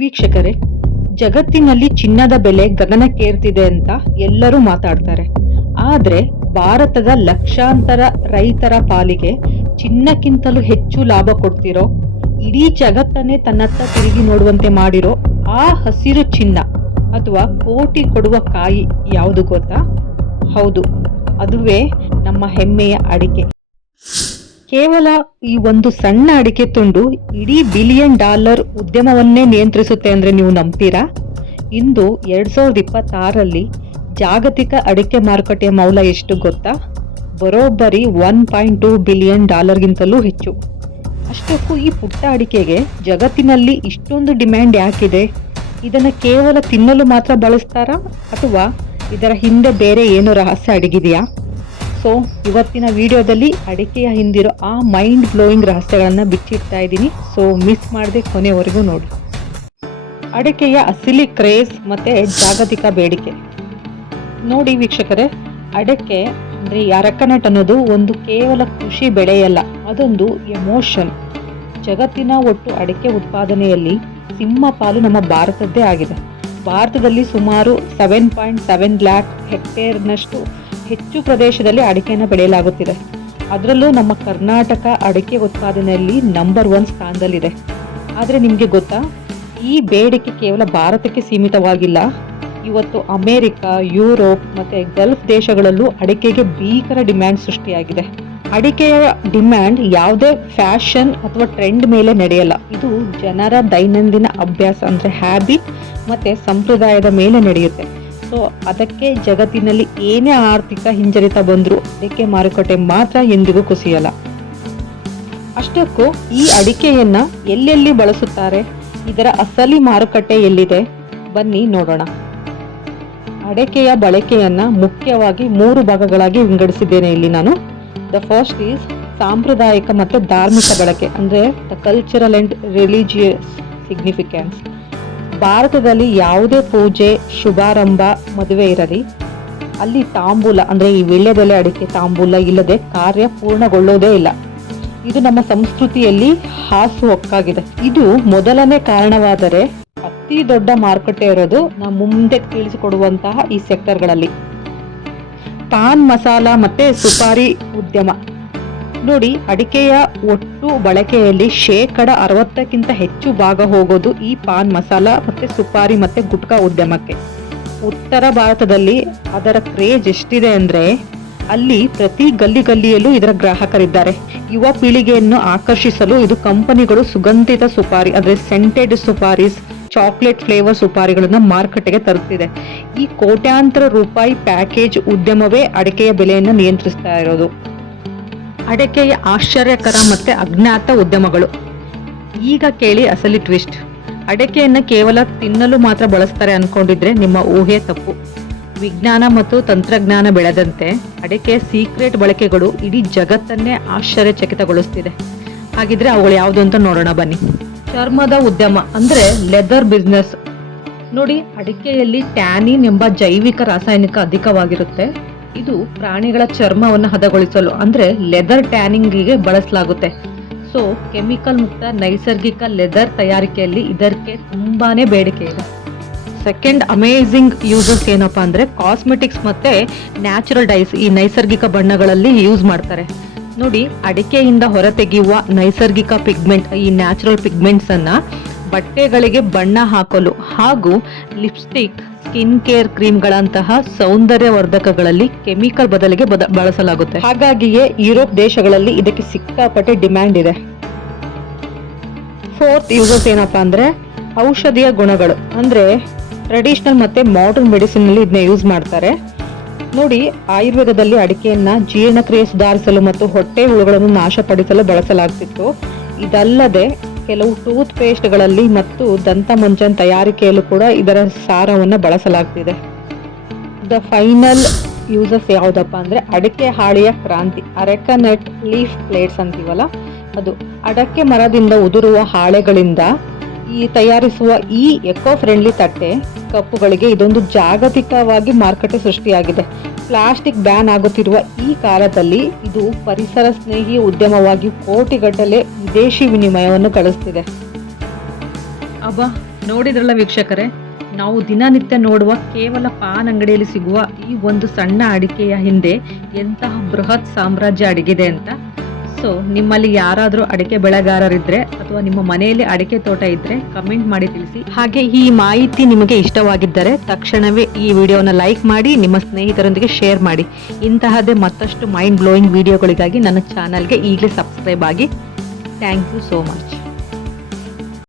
ವೀಕ್ಷಕರೇ, ಜಗತ್ತಿನಲ್ಲಿ ಚಿನ್ನದ ಬೆಲೆ ಗಗನಕ್ಕೇರ್ತಿದೆ ಅಂತ ಎಲ್ಲರೂ ಮಾತಾಡ್ತಾರೆ. ಆದ್ರೆ ಭಾರತದ ಲಕ್ಷಾಂತರ ರೈತರ ಪಾಲಿಗೆ ಚಿನ್ನಕ್ಕಿಂತಲೂ ಹೆಚ್ಚು ಲಾಭ ಕೊಡ್ತಿರೋ, ಇಡೀ ಜಗತ್ತನ್ನೇ ತನ್ನತ್ತ ತಿರುಗಿ ನೋಡುವಂತೆ ಮಾಡಿರೋ ಆ ಹಸಿರು ಚಿನ್ನ ಅಥವಾ ಕೋಟಿ ಕೊಡುವ ಕಾಯಿ ಯಾವುದು ಗೊತ್ತಾ? ಹೌದು, ಅದುವೇ ನಮ್ಮ ಹೆಮ್ಮೆಯ ಅಡಿಕೆ. ಕೇವಲ ಈ ಒಂದು ಸಣ್ಣ ಅಡಿಕೆ ತುಂಡು ಇಡೀ $1 ಬಿಲಿಯನ್ ಉದ್ಯಮವನ್ನೇ ನಿಯಂತ್ರಿಸುತ್ತೆ ಅಂದ್ರೆ ನೀವು ನಂಬ್ತೀರಾ? ಇಂದು 2026ರಲ್ಲಿ ಜಾಗತಿಕ ಅಡಿಕೆ ಮಾರುಕಟ್ಟೆಯ ಮೌಲ್ಯ ಎಷ್ಟು ಗೊತ್ತಾ? ಬರೋಬ್ಬರಿ $1.2 ಬಿಲಿಯನ್ ಹೆಚ್ಚು. ಅಷ್ಟಕ್ಕೂ ಈ ಪುಟ್ಟ ಅಡಿಕೆಗೆ ಜಗತ್ತಿನಲ್ಲಿ ಇಷ್ಟೊಂದು ಡಿಮ್ಯಾಂಡ್ ಯಾಕಿದೆ? ಇದನ್ನ ಕೇವಲ ತಿನ್ನಲು ಮಾತ್ರ ಬಳಸ್ತಾರಾ ಅಥವಾ ಇದರ ಹಿಂದೆ ಬೇರೆ ಏನೋ ರಹಸ್ಯ ಅಡಗಿದೆಯಾ? ಸೊ ಇವತ್ತಿನ ವಿಡಿಯೋದಲ್ಲಿ ಅಡಿಕೆಯ ಹಿಂದಿರೋ ಆ ಮೈಂಡ್ ಬ್ಲೋಯಿಂಗ್ ರಹಸ್ಯಗಳನ್ನು ಬಿಚ್ಚಿಡ್ತಾ ಇದ್ದೀನಿ. ಸೊ ಮಿಸ್ ಮಾಡದೆ ಕೊನೆವರೆಗೂ ನೋಡಿ. ಅಡಿಕೆಯ ಅಸಲಿ ಕ್ರೇಜ್ ಮತ್ತೆ ಜಾಗತಿಕ ಬೇಡಿಕೆ ನೋಡಿ ವೀಕ್ಷಕರೇ. ಅಡಿಕೆ ಅಂದ್ರೆ ಅರಕನಟ್ ಅನ್ನೋದು ಒಂದು ಕೇವಲ ಕೃಷಿ ಬೆಳೆಯಲ್ಲ, ಅದೊಂದು ಎಮೋಷನ್. ಜಗತ್ತಿನ ಒಟ್ಟು ಅಡಿಕೆ ಉತ್ಪಾದನೆಯಲ್ಲಿ ಸಿಂಹ ಪಾಲು ನಮ್ಮ ಭಾರತದ್ದೇ ಆಗಿದೆ. ಭಾರತದಲ್ಲಿ ಸುಮಾರು 7.7 ಲ್ಯಾಕ್ ಹೆಕ್ಟೇರ್ನಷ್ಟು ಹೆಚ್ಚು ಪ್ರದೇಶದಲ್ಲಿ ಅಡಿಕೆಯನ್ನು ಬೆಳೆಯಲಾಗುತ್ತಿದೆ. ಅದರಲ್ಲೂ ನಮ್ಮ ಕರ್ನಾಟಕ ಅಡಿಕೆ ಉತ್ಪಾದನೆಯಲ್ಲಿ ನಂಬರ್ 1 ಸ್ಥಾನದಲ್ಲಿದೆ. ಆದರೆ ನಿಮಗೆ ಗೊತ್ತಾ, ಈ ಬೇಡಿಕೆ ಕೇವಲ ಭಾರತಕ್ಕೆ ಸೀಮಿತವಾಗಿಲ್ಲ. ಇವತ್ತು ಅಮೆರಿಕ, ಯುರೋಪ್ ಮತ್ತೆ ಗಲ್ಫ್ ದೇಶಗಳಲ್ಲೂ ಅಡಿಕೆಗೆ ಭೀಕರ ಡಿಮ್ಯಾಂಡ್ ಸೃಷ್ಟಿಯಾಗಿದೆ. ಅಡಿಕೆಯ ಡಿಮ್ಯಾಂಡ್ ಯಾವುದೇ ಫ್ಯಾಷನ್ ಅಥವಾ ಟ್ರೆಂಡ್ ಮೇಲೆ ನಡೆಯಲ್ಲ. ಇದು ಜನರ ದೈನಂದಿನ ಅಭ್ಯಾಸ ಅಂದ್ರೆ ಹ್ಯಾಬಿಟ್ ಮತ್ತೆ ಸಂಪ್ರದಾಯದ ಮೇಲೆ ನಡೆಯುತ್ತೆ. ಸೊ ಅದಕ್ಕೆ ಜಗತ್ತಿನಲ್ಲಿ ಏನೇ ಆರ್ಥಿಕ ಹಿಂಜರಿತ ಬಂದರೂ ಅಡಿಕೆ ಮಾರುಕಟ್ಟೆ ಮಾತ್ರ ಎಂದಿಗೂ ಕುಸಿಯಲ್ಲ. ಅಷ್ಟಕ್ಕೂ ಈ ಅಡಿಕೆಯನ್ನ ಎಲ್ಲೆಲ್ಲಿ ಬಳಸುತ್ತಾರೆ, ಇದರ ಅಸಲಿ ಮಾರುಕಟ್ಟೆ ಎಲ್ಲಿದೆ, ಬನ್ನಿ ನೋಡೋಣ. ಅಡಿಕೆಯ ಬಳಕೆಯನ್ನ ಮುಖ್ಯವಾಗಿ 3 ಭಾಗಗಳಾಗಿ ವಿಂಗಡಿಸಿದ್ದೇನೆ ಇಲ್ಲಿ ನಾನು. ದ ಫಸ್ಟ್ ಈಸ್ ಸಾಂಪ್ರದಾಯಿಕ ಮತ್ತು ಧಾರ್ಮಿಕ ಬಳಕೆ, ಅಂದ್ರೆ the cultural and religious significance. ಭಾರತದಲ್ಲಿ ಯಾವುದೇ ಪೂಜೆ, ಶುಭಾರಂಭ, ಮದುವೆ ಇರಲಿ, ಅಲ್ಲಿ ತಾಂಬೂಲ ಅಂದ್ರೆ ಈ ವೀಳ್ಯದೆಲೆ ಅಡಿಕೆ ತಾಂಬೂಲ ಇಲ್ಲದೆ ಕಾರ್ಯ ಪೂರ್ಣಗೊಳ್ಳೋದೇ ಇಲ್ಲ. ಇದು ನಮ್ಮ ಸಂಸ್ಕೃತಿಯಲ್ಲಿ ಹಾಸುಹೊಕ್ಕಾಗಿದೆ. ಇದು ಮೊದಲನೇ ಕಾರಣವಾದರೆ ಅತಿ ದೊಡ್ಡ ಮಾರುಕಟ್ಟೆ ಇರೋದು ನಾವು ಮುಂದೆ ತಿಳಿಸಿಕೊಡುವಂತಹ ಈ ಸೆಕ್ಟರ್ಗಳಲ್ಲಿ. ಪಾನ್ ಮಸಾಲ ಮತ್ತೆ ಸುಪಾರಿ ಉದ್ಯಮ ನೋಡಿ, ಅಡಿಕೆಯ ಒಟ್ಟು ಬಳಕೆಯಲ್ಲಿ 60% ಹೆಚ್ಚು ಭಾಗ ಹೋಗೋದು ಈ ಪಾನ್ ಮಸಾಲ ಮತ್ತೆ ಸುಪಾರಿ ಮತ್ತೆ ಗುಟ್ಕಾ ಉದ್ಯಮಕ್ಕೆ. ಉತ್ತರ ಭಾರತದಲ್ಲಿ ಅದರ ಕ್ರೇಜ್ ಎಷ್ಟಿದೆ ಅಂದ್ರೆ ಅಲ್ಲಿ ಪ್ರತಿ ಗಲ್ಲಿಯಲ್ಲೂ ಇದರ ಗ್ರಾಹಕರಿದ್ದಾರೆ. ಯುವ ಪೀಳಿಗೆಯನ್ನು ಆಕರ್ಷಿಸಲು ಇದು ಕಂಪನಿಗಳು ಸುಗಂಧಿತ ಸುಪಾರಿ ಅಂದ್ರೆ ಸೆಂಟೆಡ್ ಸುಪಾರೀಸ್, ಚಾಕ್ಲೇಟ್ ಫ್ಲೇವರ್ ಸುಪಾರಿಗಳನ್ನು ಮಾರುಕಟ್ಟೆಗೆ ತರುತ್ತಿದೆ. ಈ ಕೋಟ್ಯಾಂತರ ರೂಪಾಯಿ ಪ್ಯಾಕೇಜ್ ಉದ್ಯಮವೇ ಅಡಿಕೆಯ ಬೆಲೆಯನ್ನು ನಿಯಂತ್ರಿಸ್ತಾ ಇರೋದು. ಅಡಿಕೆಯ ಆಶ್ಚರ್ಯಕರ ಮತ್ತೆ ಅಜ್ಞಾತ ಉದ್ಯಮಗಳು. ಈಗ ಕೇಳಿ ಅಸಲಿ ಟ್ವಿಸ್ಟ್. ಅಡಿಕೆಯನ್ನು ಕೇವಲ ತಿನ್ನಲು ಮಾತ್ರ ಬಳಸ್ತಾರೆ ಅನ್ಕೊಂಡಿದ್ರೆ ನಿಮ್ಮ ಊಹೆ ತಪ್ಪು. ವಿಜ್ಞಾನ ಮತ್ತು ತಂತ್ರಜ್ಞಾನ ಬೆಳೆದಂತೆ ಅಡಿಕೆಯ ಸೀಕ್ರೆಟ್ ಬಳಕೆಗಳು ಇಡೀ ಜಗತ್ತನ್ನೇ ಆಶ್ಚರ್ಯಚಕಿತಗೊಳಿಸ್ತಿದೆ. ಹಾಗಿದ್ರೆ ಅವುಗಳು ಯಾವುದು ಅಂತ ನೋಡೋಣ ಬನ್ನಿ. ಚರ್ಮದ ಉದ್ಯಮ ಅಂದ್ರೆ ಲೆದರ್ ಬಿಸ್ನೆಸ್ ನೋಡಿ, ಅಡಿಕೆಯಲ್ಲಿ ಟ್ಯಾನಿನ್ ಎಂಬ ಜೈವಿಕ ರಾಸಾಯನಿಕ ಅಧಿಕವಾಗಿರುತ್ತೆ. ಇದು ಪ್ರಾಣಿಗಳ ಚರ್ಮವನ್ನು ಹದಗೊಳಿಸಲು ಅಂದ್ರೆ ಲೆದರ್ ಟ್ಯಾನಿಂಗಿಗೆ ಬಳಸಲಾಗುತ್ತೆ. ಸೊ ಕೆಮಿಕಲ್ ಮುಕ್ತ ನೈಸರ್ಗಿಕ ಲೆದರ್ ತಯಾರಿಕೆಯಲ್ಲಿ ಇದಕ್ಕೆ ತುಂಬಾನೇ ಬೇಡಿಕೆ ಇದೆ. ಸೆಕೆಂಡ್ ಅಮೇಜಿಂಗ್ ಯೂಸಸ್ ಏನಪ್ಪಾ ಅಂದ್ರೆ ಕಾಸ್ಮೆಟಿಕ್ಸ್ ಮತ್ತೆ ನ್ಯಾಚುರಲ್ ಡೈಸ್, ಈ ನೈಸರ್ಗಿಕ ಬಣ್ಣಗಳಲ್ಲಿ ಯೂಸ್ ಮಾಡ್ತಾರೆ. ನೋಡಿ, ಅಡಿಕೆಯಿಂದ ಹೊರತೆಗೆಯುವ ನೈಸರ್ಗಿಕ ಪಿಗ್ಮೆಂಟ್, ಈ ನ್ಯಾಚುರಲ್ ಪಿಗ್ಮೆಂಟ್ಸ್ ಅನ್ನ ಬಟ್ಟೆಗಳಿಗೆ ಬಣ್ಣ ಹಾಕಲು ಹಾಗೂ ಲಿಪ್ಸ್ಟಿಕ್, ಸ್ಕಿನ್ ಕೇರ್ ಕ್ರೀಮ್ಗಳಂತಹ ಸೌಂದರ್ಯವರ್ಧಕಗಳಲ್ಲಿ ಕೆಮಿಕಲ್ ಬದಲಿಗೆ ಬಳಸಲಾಗುತ್ತೆ. ಹಾಗಾಗಿಯೇ ಯುರೋಪ್ ದೇಶಗಳಲ್ಲಿ ಇದಕ್ಕೆ ಸಿಕ್ಕಾಪಟ್ಟೆ ಡಿಮ್ಯಾಂಡ್ ಇದೆ. ಫೋರ್ತ್ ಯೂಸಸ್ ಏನಪ್ಪಾ ಅಂದ್ರೆ ಔಷಧೀಯ ಗುಣಗಳು, ಅಂದ್ರೆ ಟ್ರೆಡಿಷನಲ್ ಮತ್ತೆ ಮಾಡರ್ನ್ ಮೆಡಿಸಿನ್ ನಲ್ಲಿ ಇದನ್ನ ಯೂಸ್ ಮಾಡ್ತಾರೆ. ನೋಡಿ, ಆಯುರ್ವೇದದಲ್ಲಿ ಅಡಿಕೆಯನ್ನ ಜೀರ್ಣಕ್ರಿಯೆ ಸುಧಾರಿಸಲು ಮತ್ತು ಹೊಟ್ಟೆ ಹುಳುಗಳನ್ನು ನಾಶಪಡಿಸಲು ಬಳಸಲಾಗ್ತಿತ್ತು. ಇದಲ್ಲದೆ ಕೆಲವು ಟೂತ್ ಪೇಸ್ಟ್ಗಳಲ್ಲಿ ಮತ್ತು ದಂತಮಂಜನ್ ತಯಾರಿಕೆಯಲ್ಲೂ ಕೂಡ ಇದರ ಸಾರವನ್ನು ಬಳಸಲಾಗ್ತಿದೆ. ದ ಫೈನಲ್ ಯೂಸಸ್ ಯಾವುದಪ್ಪ ಅಂದ್ರೆ ಅಡಿಕೆ ಹಾಳೆಯ ಕ್ರಾಂತಿ, ಅರೆಕನಟ್ ಲೀಫ್ ಪ್ಲೇಟ್ಸ್ ಅಂತೀವಲ್ಲ ಅದು. ಅಡಕೆ ಮರದಿಂದ ಉದುರುವ ಹಾಳೆಗಳಿಂದ ತಯಾರಿಸುವ ಈ ಎಕೋ ಫ್ರೆಂಡ್ಲಿ ತಟ್ಟೆ ಕಪ್ಪುಗಳಿಗೆ ಇದೊಂದು ಜಾಗತಿಕವಾಗಿ ಮಾರುಕಟ್ಟೆ ಸೃಷ್ಟಿಯಾಗಿದೆ. ಪ್ಲಾಸ್ಟಿಕ್ ಬ್ಯಾನ್ ಆಗುತ್ತಿರುವ ಈ ಕಾಲದಲ್ಲಿ ಇದು ಪರಿಸರ ಸ್ನೇಹಿ ಉದ್ಯಮವಾಗಿ ಕೋಟಿಗಟ್ಟಲೆ ವಿದೇಶಿ ವಿನಿಮಯವನ್ನು ಗಳಿಸ್ತಿದೆ. ನೋಡಿದ್ರಲ್ಲ ವೀಕ್ಷಕರೇ, ನಾವು ದಿನನಿತ್ಯ ನೋಡುವ ಕೇವಲ ಪಾನ್ ಅಂಗಡಿಯಲ್ಲಿ ಸಿಗುವ ಈ ಒಂದು ಸಣ್ಣ ಅಡಿಕೆಯ ಹಿಂದೆ ಎಂತಹ ಬೃಹತ್ ಸಾಮ್ರಾಜ್ಯ ಅಡಗಿದೆ ಅಂತ. ಸೊ ನಿಮ್ಮಲ್ಲಿ ಯಾರಾದರೂ ಅಡಿಕೆ ಬೆಳೆಗಾರರಿದ್ರೆ ಅಥವಾ ನಿಮ್ಮ ಮನೆಯಲ್ಲಿ ಅಡಿಕೆ ತೋಟ ಇದ್ರೆ ಕಮೆಂಟ್ ಮಾಡಿ ತಿಳಿಸಿ. ಹಾಗೆ ಈ ಮಾಹಿತಿ ನಿಮಗೆ ಇಷ್ಟವಾಗಿದ್ದರೆ ತಕ್ಷಣವೇ ಈ ವಿಡಿಯೋನ ಲೈಕ್ ಮಾಡಿ, ನಿಮ್ಮ ಸ್ನೇಹಿತರೊಂದಿಗೆ ಶೇರ್ ಮಾಡಿ. ಇಂತಹದೇ ಮತ್ತಷ್ಟು ಮೈಂಡ್ ಬ್ಲೋಯಿಂಗ್ ವಿಡಿಯೋಗಳಿಗಾಗಿ ನನ್ನ ಚಾನಲ್ಗೆ ಈಗಲೇ ಸಬ್ಸ್ಕ್ರೈಬ್ ಆಗಿ. Thank you so much.